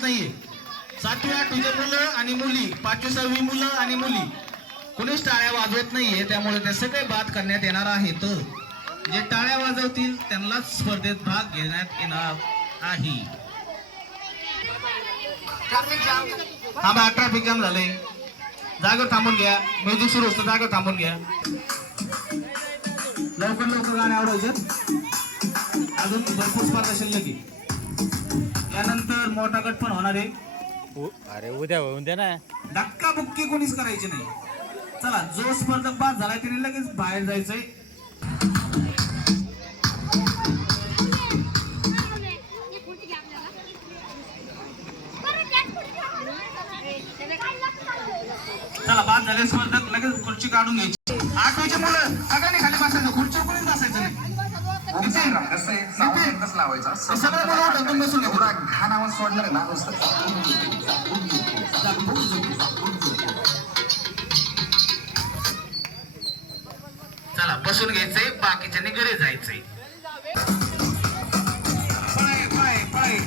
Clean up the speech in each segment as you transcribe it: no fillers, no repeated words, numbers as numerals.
वाजवत नाहीये. 7वी 8वीचे मुलं आणि मुली, 5वी 6वी मुलं आणि मुली कुणीच टाळ्या वाजवत नाहीये. त्यामुळे ते सगळे बाद करण्यात येणार आहेत. जे टाळ्या वाजवतील त्यांनाच स्पर्धेत भाग घेण्यात येणार आहे. हा ट्रॅफिक जाम झालंय. जागेवर थांबून घ्या. म्युझिक सुरू असतं, जागेवर थांबून घ्या. लवकर लवकर गाणे आवडायचे. अजून भरपूर स्पर्धा शिल्लक आहे. यानंतर मोठा गट पण होणार आहे. अरे उद्या होऊन दे ना. धक्का बुक्की कोणीच करायची नाही. चला, जो स्पर्धक बाद झालाय त्याने लगेच बाहेर जायचंय. चला, बाद झाले स्पर्धक लगेच खुर्ची काढून घ्यायची. 8वीचे मुलं सगळ्यांनी खाली बसायचं. खुर्चीवर कोणीच बसायचं नाही. सगळं मुलं उठून बसून घ्या. घाण आवाज सोडणार ना. चला, बसून घ्यायचंय. बाकीच्याने घरी जायचंय. पाय पाय पाय.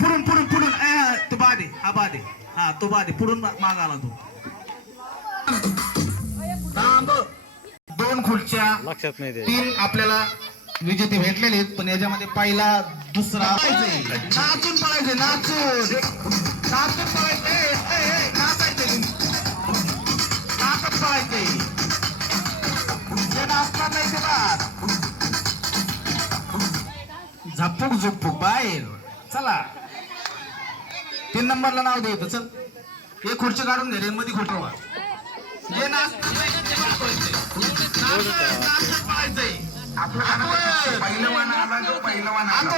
पुढून पुढून पुढून. तो बादे, हा बादे, हा तो बादे. पुढून माग आला तो. थांब. 2 खुर्च्या, लक्षात नाही ते. 3 आपल्याला विजेते भेटलेले आहेत. पण याच्यामध्ये पहिला दुसरा नाचून पळायचे. नाचून नाचून पळायचे. नाचायचे, नाचत पळायचे. जे नाचणार नाही ते बाद. झपूक झुपूक बाहेर. चला, 3 नंबरला नाव द्यायचं. चल, एक खुर्ची काढून घे रे. मध्ये खुर्ची व्हा. जे नाचणार नाही ते बाद पळायचे. नाचत पळायचंय. पहिलवान आला तो पहिलवान आला.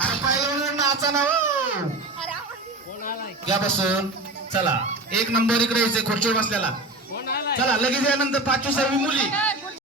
अरे पहिलवान नाचा ना हो. या बसून. चला, 1 नंबर इकडे यायचंय खुर्चीवर बसल्याला. चला, लगेच यानंतर 5वी 6वी मुली.